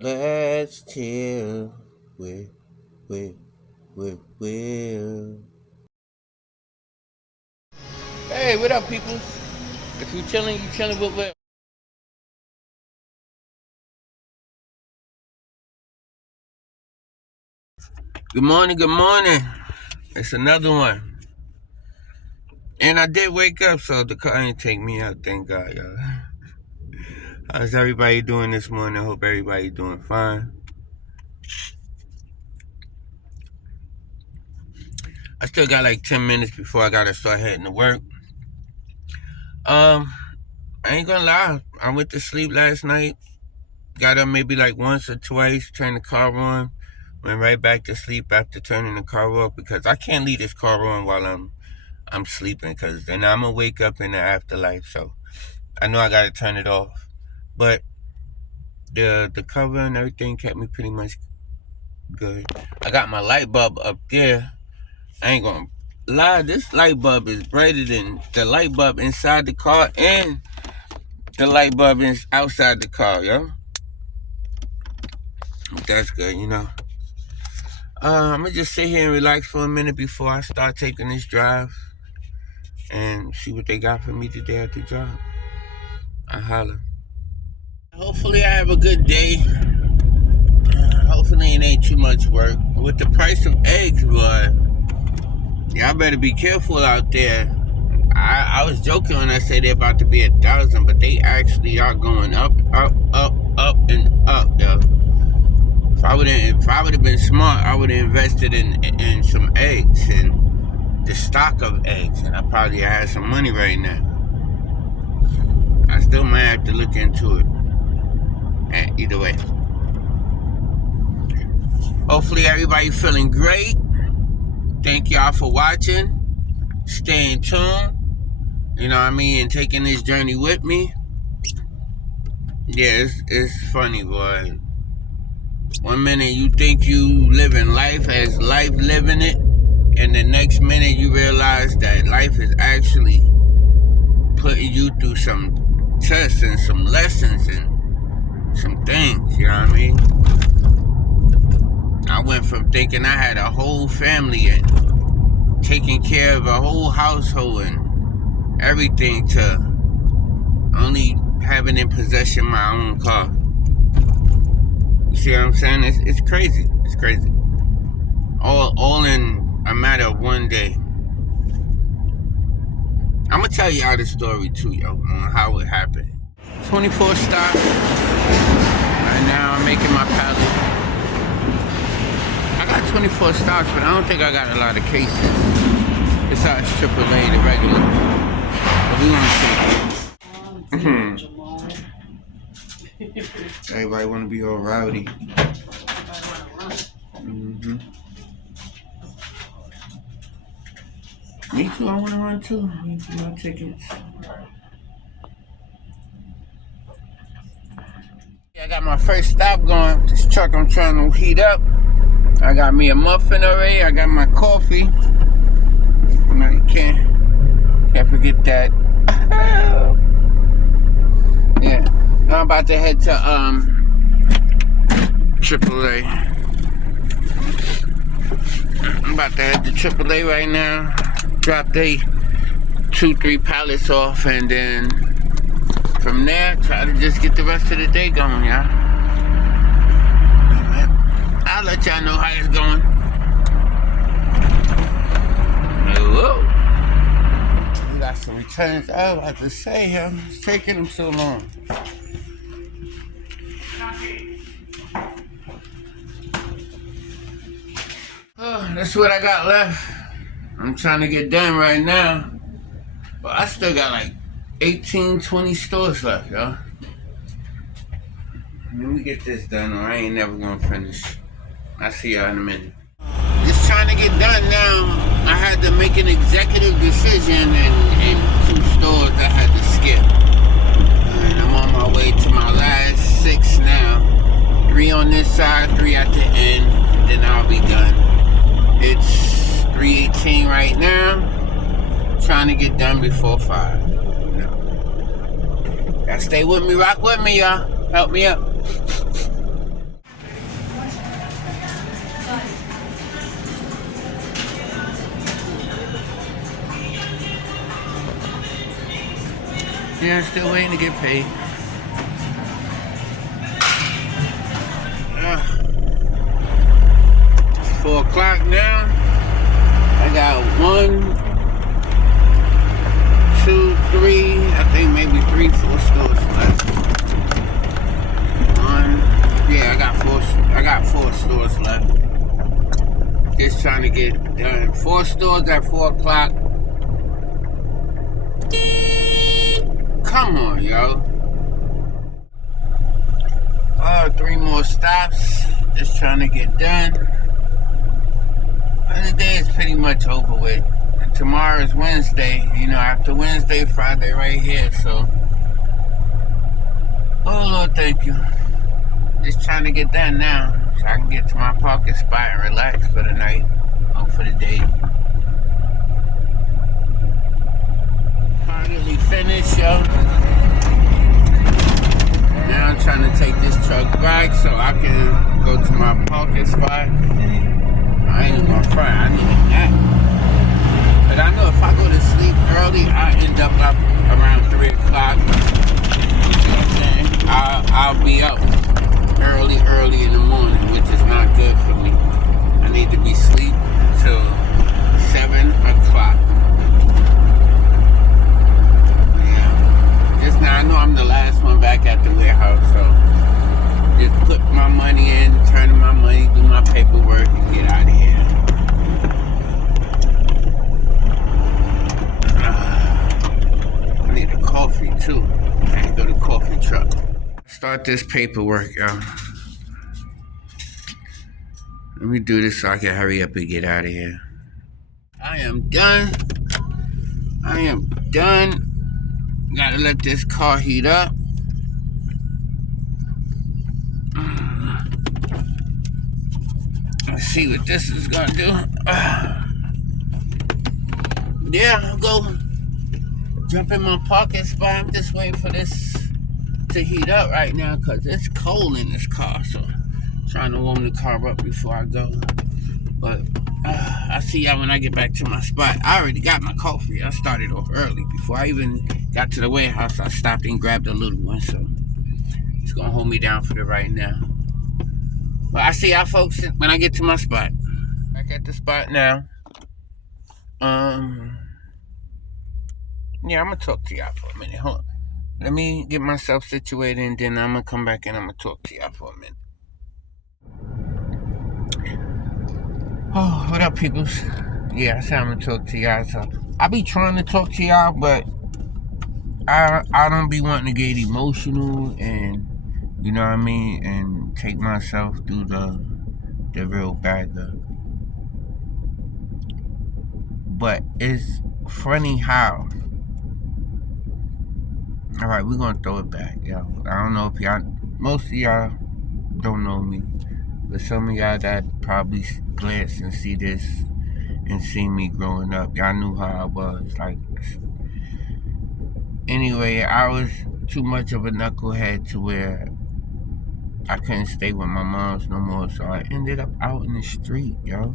Let's chill with, Will. Hey, what up, people? If you chilling with Will. Good morning, good morning. It's another one. And I did wake up, so the car ain't take me out, thank God, y'all. How's everybody doing this morning? Hope everybody doing fine. I still got like 10 minutes before I gotta start heading to work. I ain't gonna lie. I went to sleep last night. Got up maybe like once or twice, turned the car on, went right back to sleep after turning the car off because I can't leave this car on while I'm sleeping because then I'm gonna wake up in the afterlife. So I know I gotta turn it off. But the cover and everything kept me pretty much good. I got my light bulb up there. I ain't gonna lie, this light bulb is brighter than the light bulb inside the car and the light bulb is outside the car, yo. That's good, you know. I'm gonna just sit here and relax for a minute before I start taking this drive and see what they got for me today at the job. I holla. Hopefully I have a good day. Hopefully it ain't too much work. With the price of eggs, boy, y'all better be careful out there. I was joking when I said they're about to be 1,000, but they actually are going up, and up, yo. If I would have been smart, I would have invested in some eggs and the stock of eggs, and I probably had some money right now. I still might have to look into it. Either way, hopefully everybody feeling great. Thank y'all for watching. Staying tuned. You know what I mean, and taking this journey with me. Yeah, it's funny, boy. One minute you think you living life as life living it, and the next minute you realize that life is actually putting you through some tests and some lessons and some things, you know what I mean? I went from thinking I had a whole family and taking care of a whole household and everything to only having in possession my own car. You see what I'm saying? It's crazy. It's crazy. All in a matter of one day. I'm gonna tell y'all the story too, yo, on how it happened. 24 stops. Right now I'm making my pallet. I got 24 stops, but I don't think I got a lot of cases. Besides AAA, the regular. But we want to see. Everybody want to be all rowdy. Mm-hmm. Me too, I want to run too. I need to get my tickets. I got my first stop going. This truck I'm trying to heat up. I got me a muffin already. I got my coffee. I can't forget that. Yeah. Now I'm about to head to AAA. I'm about to head to AAA right now. Drop they 2-3 pallets off, and then from there try to just get the rest of the day going, y'all. I'll let y'all know how it's going. Whoa. We got some returns. I was about to say, it's taking them so long. Oh, that's what I got left. I'm trying to get done right now. But I still got like 18, 20 stores left, y'all. Let me get this done or I ain't never gonna finish. I'll see y'all in a minute. Just trying to get done now. I had to make an executive decision and 2 stores I had to skip. And I'm on my way to my last 6 now. 3 on this side, 3 at the end, then I'll be done. It's 3:18 right now. Trying to get done before 5. Y'all stay with me, rock with me, y'all. Help me up. Yeah, still waiting to get paid. It's 4 o'clock now. I got 1, 2, 3, I think maybe 3, 4 stores left. Yeah, I got 4 stores left. Just trying to get done. 4 stores at 4 o'clock. Come on, yo. 3 more stops. Just trying to get done. And the day is pretty much over with. And tomorrow is Wednesday. You know, after Wednesday, Friday right here. So, oh Lord, thank you. Just trying to get done now, so I can get to my parking spot and relax for the night, or for the day. Finally finished, yo. Now I'm trying to take this truck back so I can go to my parking spot. I ain't even gonna front, I need a nap. But I know if I go to sleep early, I end up around 3 o'clock. You see what I'm saying? I'll be up early in the morning, which is not good for me. I need to be asleep till 7 o'clock. Yeah. Just now, I know I'm the last one back at the warehouse, so just put my money in, turn my money, do my paperwork, and get out of here. I need a coffee too. I can go to the coffee truck. Start this paperwork, y'all. Let me do this so I can hurry up and get out of here. I am done. Gotta let this car heat up. Let's see what this is gonna do. Yeah, I'll go jump in my parking spot. I'm just waiting for this to heat up right now because it's cold in this car. So trying to warm the car up before I go. But I'll see y'all when I get back to my spot. I already got my coffee. I started off early. Before I even got to the warehouse, I stopped and grabbed a little one. So it's going to hold me down for the right now. But I see y'all folks when I get to my spot. Back at the spot now. Yeah, I'm going to talk to y'all for a minute. Hold on. Let me get myself situated and then I'm going to come back and I'm going to talk to y'all for a minute. Oh, what up, peoples? Yeah, I said I'm gonna talk to y'all. So I be trying to talk to y'all, but I don't be wanting to get emotional and, you know what I mean, and take myself through the real bagger. But it's funny how. All right, we're gonna throw it back, yo. I don't know if y'all, most of y'all don't know me. But some of y'all that probably glance and see this and see me growing up, y'all knew how I was. Like, anyway, I was too much of a knucklehead to where I couldn't stay with my moms no more. So I ended up out in the street, yo.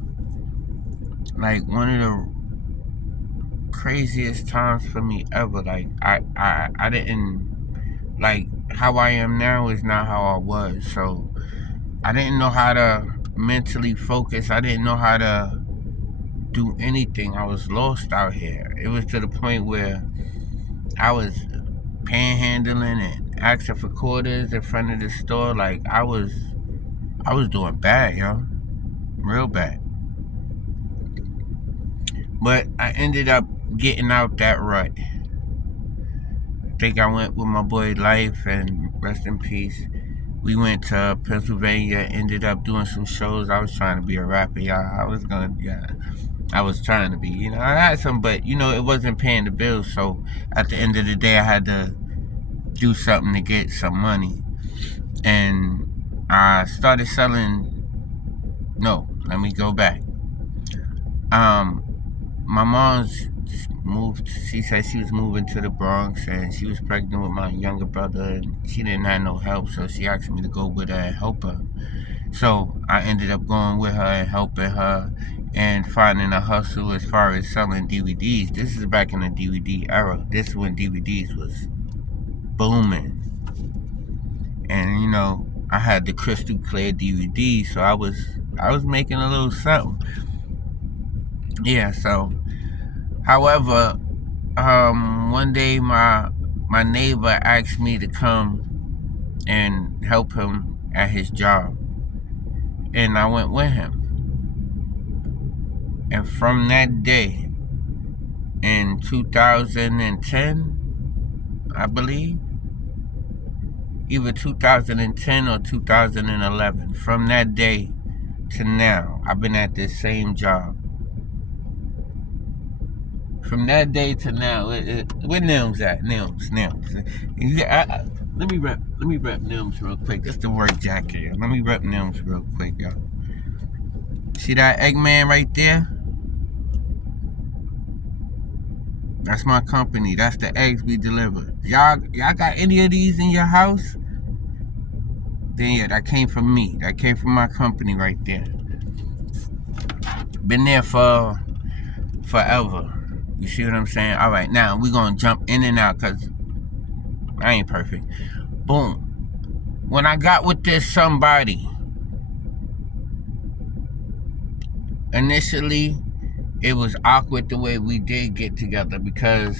Like, one of the craziest times for me ever. Like, I didn't, like, how I am now is not how I was. So I didn't know how to mentally focus. I didn't know how to do anything. I was lost out here. It was to the point where I was panhandling and asking for quarters in front of the store. Like, I was doing bad, yo. Real bad. But I ended up getting out that rut. I think I went with my boy Life, and rest in peace. We went to Pennsylvania, ended up doing some shows. I was trying to be a rapper, y'all. I was trying to be, you know. I had some, but, you know, it wasn't paying the bills. So at the end of the day, I had to do something to get some money. And I started selling, no, let me go back. My mom's moved, she said she was moving to the Bronx and she was pregnant with my younger brother and she didn't have no help, so she asked me to go with her and help her. So I ended up going with her and helping her and finding a hustle as far as selling DVDs. This is back in the DVD era. This is when DVDs was booming. And you know, I had the crystal clear DVD, so I was making a little something. Yeah, so however, one day my neighbor asked me to come and help him at his job, and I went with him. And from that day, in 2010, I believe, either 2010 or 2011, from that day to now, I've been at this same job. From that day to now, where Nims at? Nims. Let me rep Nims real quick. That's the work jacket. Let me rep Nims real quick, y'all. See that Eggman right there? That's my company. That's the eggs we deliver. Y'all got any of these in your house? Then yeah, that came from me. That came from my company right there. Been there for forever. You see what I'm saying? All right, now we're gonna jump in and out because I ain't perfect. Boom. When I got with this somebody, initially it was awkward the way we did get together because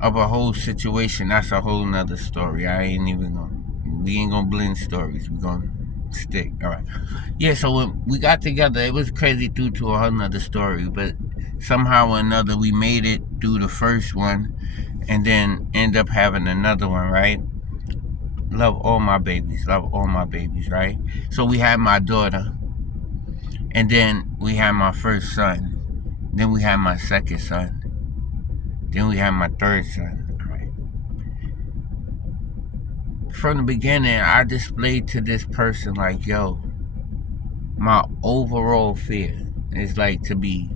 of a whole situation. That's a whole nother story. We ain't gonna blend stories. We gonna stick. All right. Yeah, so when we got together, it was crazy due to a whole nother story, but somehow or another we made it through the first one and then end up having another one, right? Love all my babies, right? So we had my daughter, and then we had my first son, then we had my second son, then we had my third son, right? From the beginning, I displayed to this person like, yo, my overall fear is like to be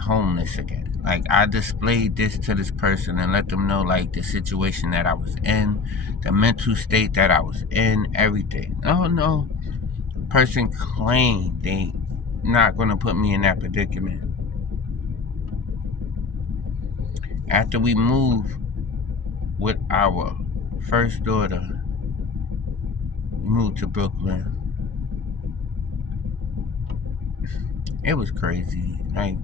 homeless again. Like, I displayed this to this person and let them know like the situation that I was in, the mental state that I was in, everything. Oh no, person claimed they not gonna put me in that predicament. After we moved with our first daughter, we moved to Brooklyn. It was crazy. Like,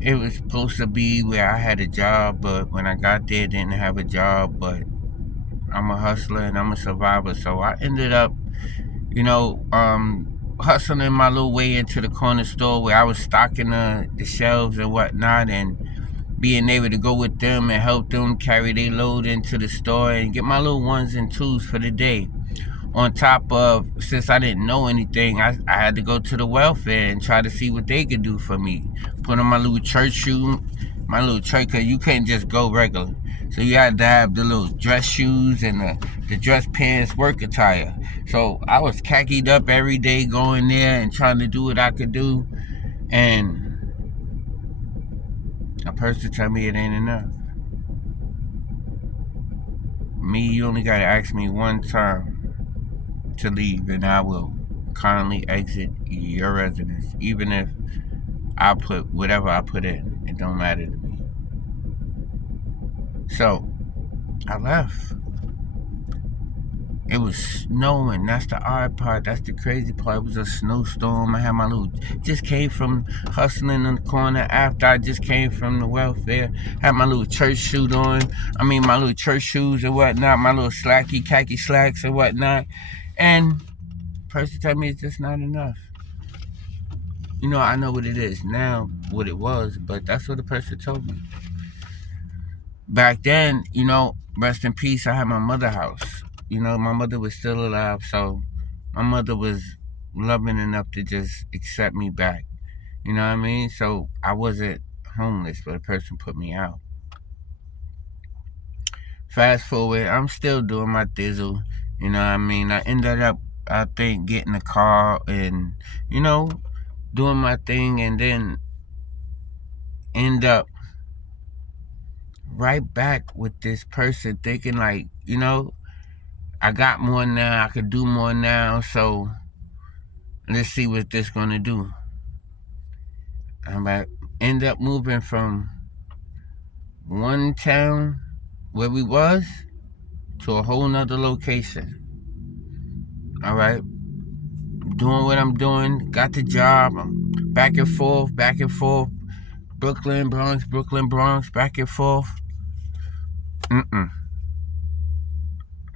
it was supposed to be where I had a job, but when I got there, didn't have a job. But I'm a hustler and I'm a survivor, so I ended up, hustling my little way into the corner store where I was stocking the shelves and whatnot, and being able to go with them and help them carry their load into the store and get my little ones and twos for the day. On top of, since I didn't know anything, I had to go to the welfare and try to see what they could do for me. Put on my little church shoe, my little church, because you can't just go regular. So you had to have the little dress shoes and the dress pants, work attire. So I was khakied up every day going there and trying to do what I could do. And a person tell me it ain't enough. Me, you only got to ask me one time to leave, and I will kindly exit your residence, even if I put whatever I put in. It don't matter to me. So I left. It was snowing. That's the odd part. That's the crazy part. It was a snowstorm. I had my little, just came from hustling in the corner after I just came from the welfare. Had my little church shoes on. My little church shoes and whatnot. My little khaki slacks and whatnot. And person tell me it's just not enough. I know what it is now, what it was, but that's what the person told me. Back then, rest in peace, I had my mother's house. My mother was still alive, so my mother was loving enough to just accept me back. You know what I mean? So I wasn't homeless, but a person put me out. Fast forward, I'm still doing my thizzle. You know what I mean? I ended up, I think, getting a car and, doing my thing, and then end up right back with this person thinking like, I got more now, I could do more now, so let's see what this gonna do. I'm about end up moving from one town where we was to a whole nother location. All right, doing what I'm doing. Got the job. I'm back and forth, back and forth. Brooklyn, Bronx, back and forth.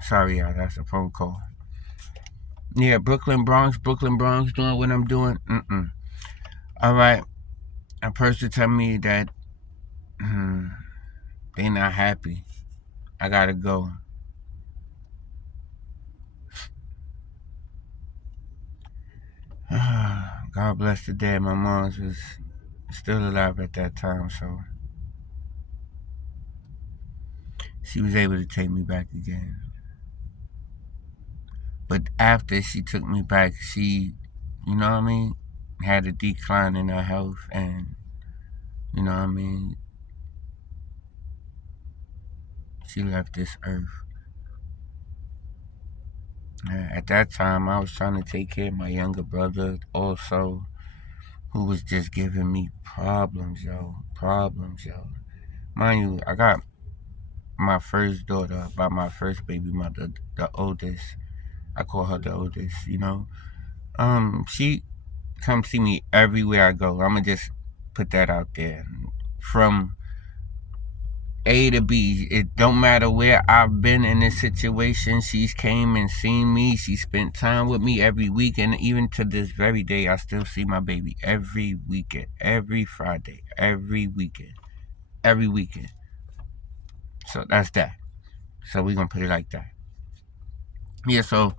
Sorry, y'all. That's a phone call. Yeah, Brooklyn, Bronx, doing what I'm doing. All right. A person tell me that they not happy. I gotta go. God bless the dead. My mom was still alive at that time, so she was able to take me back again. But after she took me back, she, you know what I mean, had a decline in her health, and you know what I mean, she left this earth. At that time, I was trying to take care of my younger brother also, who was just giving me problems, yo. Mind you, I got my first daughter by my first baby mother, the oldest. I call her the oldest, you know. She comes see me everywhere I go. I'ma just put that out there. From A to B. It don't matter where I've been in this situation. She's came and seen me. She spent time with me every week. And even to this very day, I still see my baby every weekend, every Friday, every weekend. So that's that. So we're going to put it like that. Yeah, so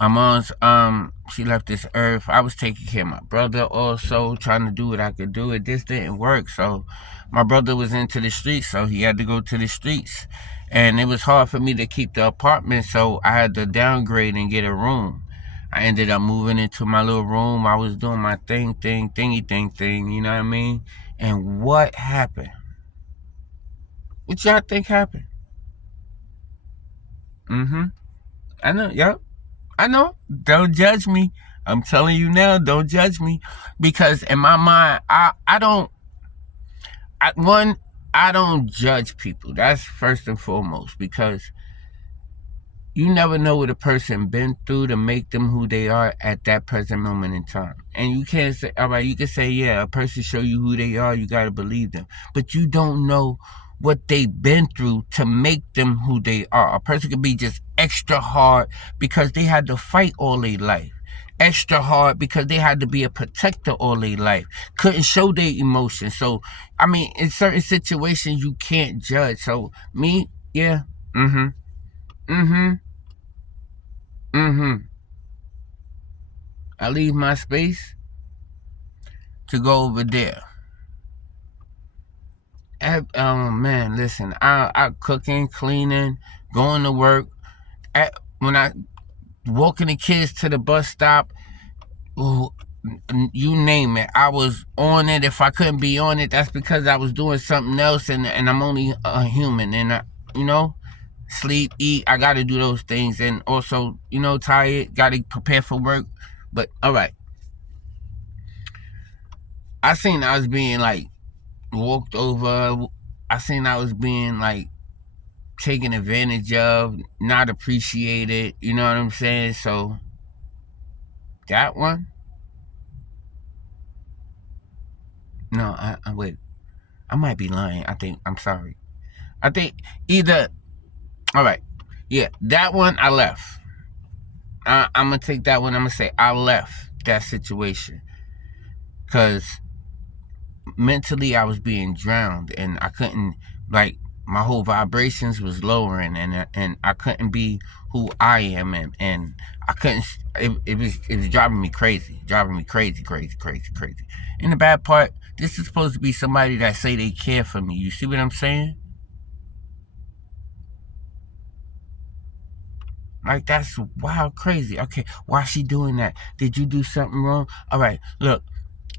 my mom's, she left this earth. I was taking care of my brother also, trying to do what I could do. It just didn't work. So my brother was into the streets, so he had to go to the streets. And it was hard for me to keep the apartment, so I had to downgrade and get a room. I ended up moving into my little room. I was doing my thing, you know what I mean? And what happened? What y'all think happened? I know, yep. I know. Don't judge me. I'm telling you now, don't judge me. Because in my mind, I don't judge people. That's first and foremost. Because you never know what a person been through to make them who they are at that present moment in time. And you can't say, all right, you can say, yeah, a person show you who they are, you got to believe them. But you don't know what they've been through to make them who they are. A person could be just extra hard because they had to fight all their life. Extra hard because they had to be a protector all their life. Couldn't show their emotions. So, I mean, in certain situations, you can't judge. So, me, yeah, I leave my space to go over there. Man, listen, I cooking, cleaning, going to work. When I walking the kids to the bus stop, you name it, I was on it. If I couldn't be on it, that's because I was doing something else, and I'm only a human, and you know, sleep, eat. I got to do those things, and also, you know, tired, got to prepare for work. But all right, I seen I was being like walked over. I seen I was being like taken advantage of, not appreciated. You know what I'm saying? So that one, no, I wait. I might be lying. I'm sorry. I think either. All right, yeah, that one I left. I'm gonna take that one. I'm gonna say I left that situation because mentally I was being drowned, and I couldn't, like, my whole vibrations was lowering, and I couldn't be who I am, and I couldn't. It was driving me crazy, crazy. And the bad part, this is supposed to be somebody that say they care for me. You see what I'm saying? Like, that's wild crazy. Okay, why she doing that? Did you do something wrong? All right, look,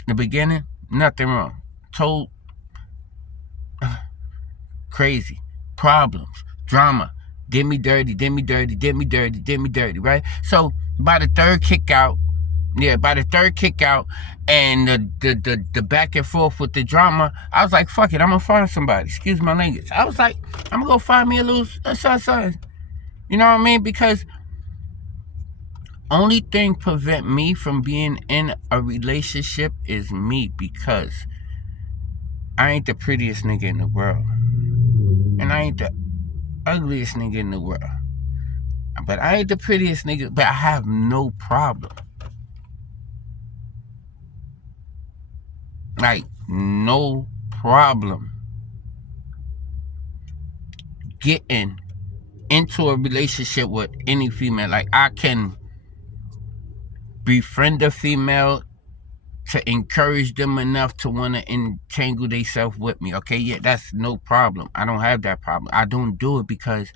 the beginning, nothing wrong. Told crazy, problems, drama, did me dirty, right? So by the third kick out, Yeah, by the third kick out and the back and forth with the drama, I was like, fuck it, I'm gonna find somebody. Excuse my language. I was like, I'm gonna go find me a little son. You know what I mean? Because only thing prevent me from being in a relationship is me, because I ain't the prettiest nigga in the world. And I ain't the ugliest nigga in the world. But I ain't the prettiest nigga, but I have no problem. Like, no problem getting into a relationship with any female. Like, I can befriend a female to encourage them enough to want to entangle themselves with me. Okay, yeah, that's no problem. I don't have that problem. I don't do it because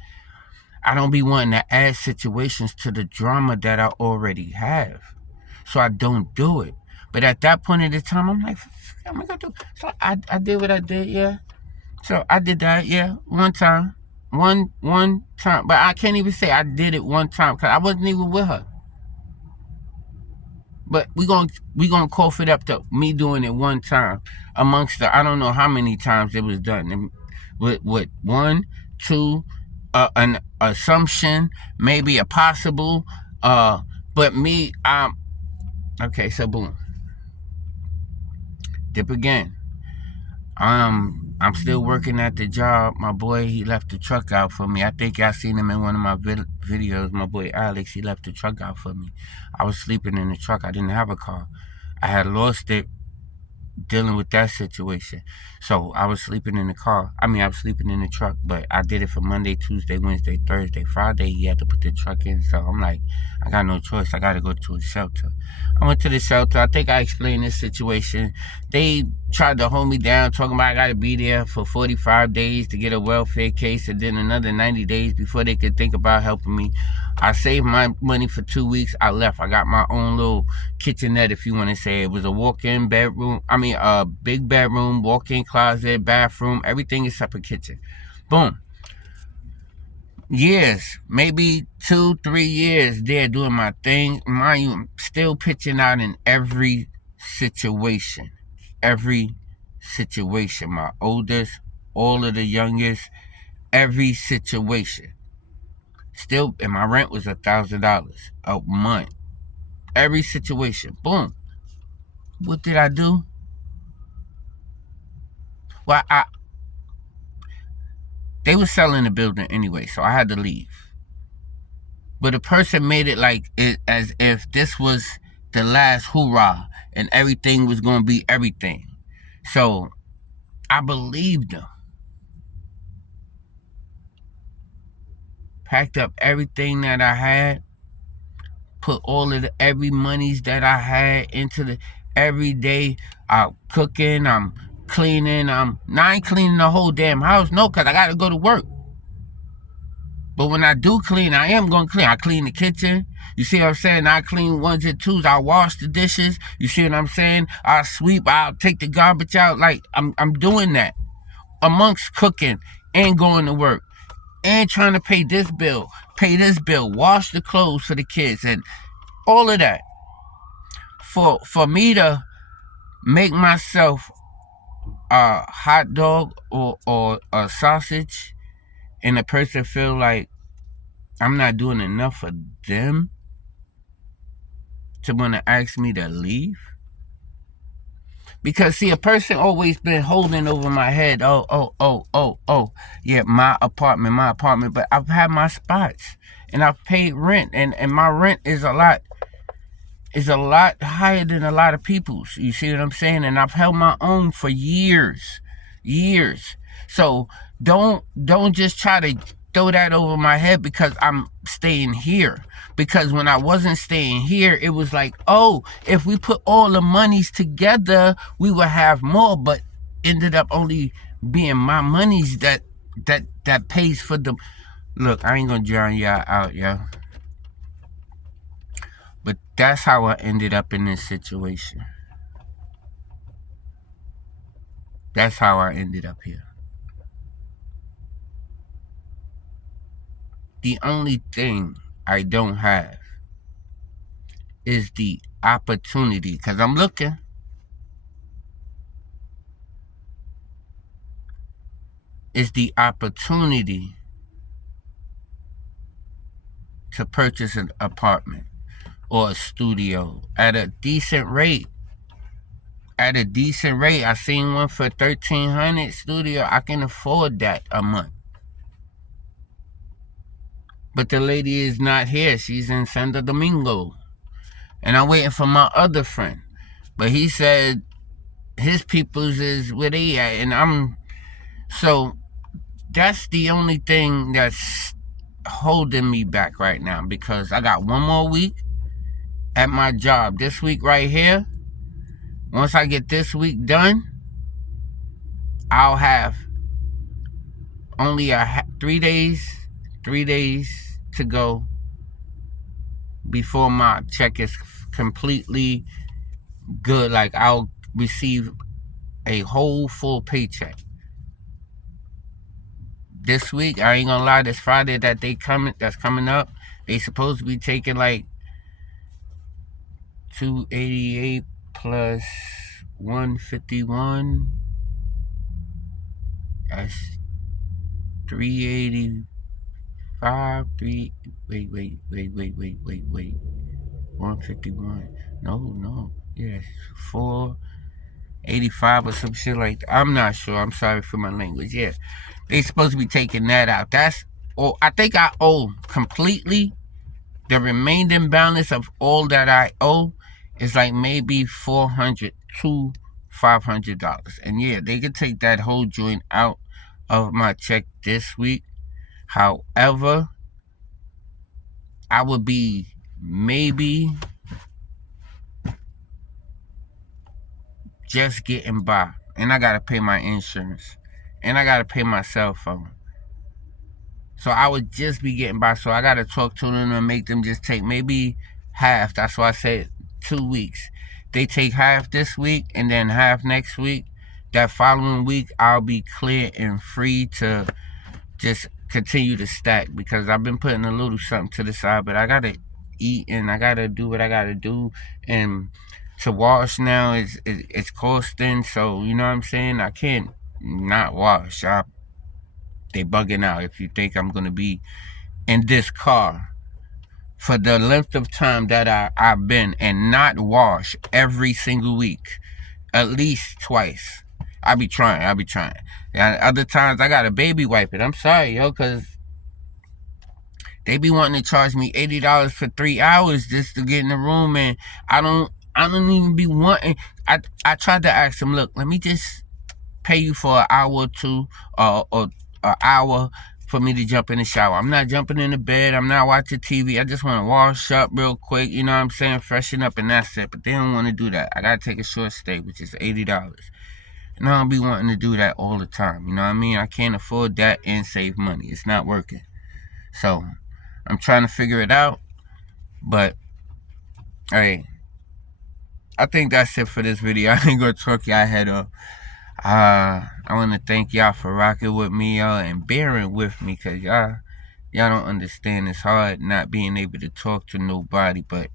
I don't be wanting to add situations to the drama that I already have. So I don't do it. But at that point in the time, I'm like, I'm gonna do. So I did what I did, yeah. So I did that, yeah, one time. One time. But I can't even say I did it one time because I wasn't even with her. But we gonna cough it up to me doing it one time amongst the, I don't know how many times it was done. And with one, two, an assumption, maybe a possible, but me, okay, so boom, dip again. I'm still working at the job. My boy, he left the truck out for me. I think y'all seen him in one of my videos. My boy Alex, he left the truck out for me. I was sleeping in the truck. I didn't have a car. I had lost it dealing with that situation. So I was sleeping in the car. I mean, I was sleeping in the truck, but I did it for Monday, Tuesday, Wednesday, Thursday, Friday. He had to put the truck in. So I'm like, I got no choice. I got to go to a shelter. I went to the shelter. I think I explained this situation. They tried to hold me down, talking about I got to be there for 45 days to get a welfare case and then another 90 days before they could think about helping me. I saved my money for 2 weeks. I left. I got my own little kitchenette, if you want to say. It was a walk-in bedroom. I mean, a big bedroom, walk-in closet, bathroom, everything except a kitchen. Boom. Years, maybe 2-3 years there doing my thing. Mind you, I'm still pitching out in every situation. Every situation. My oldest, all of the youngest, every situation. Still, and my rent was $1,000 a month. Every situation. Boom. What did I do? Well, they were selling the building anyway, so I had to leave. But the person made it like it as if this was the last hoorah and everything was going to be everything. So I believed them. Packed up everything that I had, put all of the every monies that I had into the every day. I'm cooking, I'm cleaning, I ain't cleaning the whole damn house, no, because I got to go to work. But when I do clean, I am going to clean. I clean the kitchen. You see what I'm saying? I clean ones and twos. I wash the dishes. You see what I'm saying? I sweep. I'll take the garbage out. Like, I'm doing that amongst cooking and going to work and trying to pay this bill, wash the clothes for the kids and all of that. For me to make myself a hot dog or a sausage and the person feel like I'm not doing enough for them to want to ask me to leave. Because see, a person always been holding over my head, oh, yeah, my apartment, but I've had my spots and I've paid rent and my rent is a lot higher than a lot of people's. You see what I'm saying? And I've held my own for years. So don't just try to throw that over my head because I'm staying here. Because when I wasn't staying here, it was like, oh, if we put all the monies together, we would have more. But ended up only being my monies that pays for the. Look, I ain't gonna drown y'all out, yo. But that's how I ended up in this situation. That's how I ended up here. The only thing I don't have is the opportunity, because I'm looking. It's the opportunity to purchase an apartment or a studio at a decent rate. At a decent rate. I seen one for $1,300 studio. I can afford that a month. But the lady is not here. She's in Santo Domingo. And I'm waiting for my other friend. But he said his people's is where they at. And so that's the only thing that's holding me back right now, because I got one more week at my job. This week right here, once I get this week done, I'll have only 3 days to go before my check is completely good. Like, I'll receive a whole full paycheck. This week, I ain't gonna lie, this Friday that's coming up, they supposed to be taking like 288 plus 151. That's 385. Wait. 151. No. Yeah, 485 or some shit like that. I'm not sure. I'm sorry for my language. Yeah, they supposed to be taking that out. I think I owe completely. The remaining balance of all that I owe is like maybe $400 to $500. And yeah, they could take that whole joint out of my check this week. However, I would be maybe just getting by. And I gotta pay my insurance. And I gotta pay my cell phone. So I would just be getting by. So I gotta talk to them and make them just take maybe half. That's why I said 2 weeks. They take half this week and then half next week. That following week, I'll be clear and free to just continue to stack, because I've been putting a little something to the side, but I gotta eat and I gotta do what I gotta do. And to wash now it's costing, so you know what I'm saying? I can't not wash. They bugging out if you think I'm gonna be in this car for the length of time that I've been and not wash every single week, at least twice. I be trying. And other times I gotta baby wipe it. I'm sorry, yo, because they be wanting to charge me $80 for 3 hours just to get in the room, and I don't even be wanting. I tried to ask them, look, let me just pay you for an hour or two, or an hour for me to jump in the shower. I'm not jumping in the bed. I'm not watching TV. I just want to wash up real quick, you know what I'm saying? Freshen up, and that's it. But they don't want to do that. I got to take a short stay, which is $80. And I don't be wanting to do that all the time. You know what I mean? I can't afford that and save money. It's not working. So I'm trying to figure it out. But hey, I think that's it for this video. I ain't gonna talk y'all head up. I want to thank y'all for rocking with me, y'all, and bearing with me, because y'all don't understand. It's hard not being able to talk to nobody. But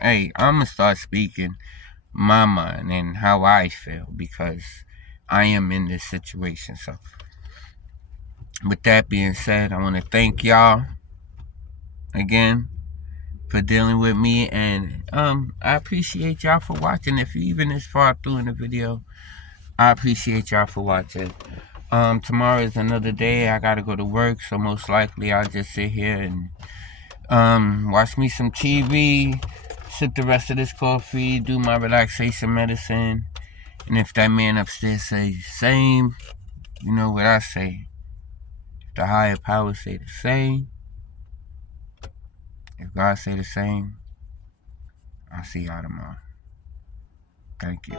hey, I'm gonna start speaking my mind and how I feel, because I am in this situation. So with that being said, I want to thank y'all again for dealing with me, and I appreciate y'all for watching. If you're even this far through in the video, I appreciate y'all for watching. Tomorrow is another day. I gotta go to work, so most likely I'll just sit here and watch me some TV, sip the rest of this coffee, do my relaxation medicine. And if that man upstairs say the same, you know what I say. If the higher power say the same, if God say the same, I'll see y'all tomorrow. Thank you.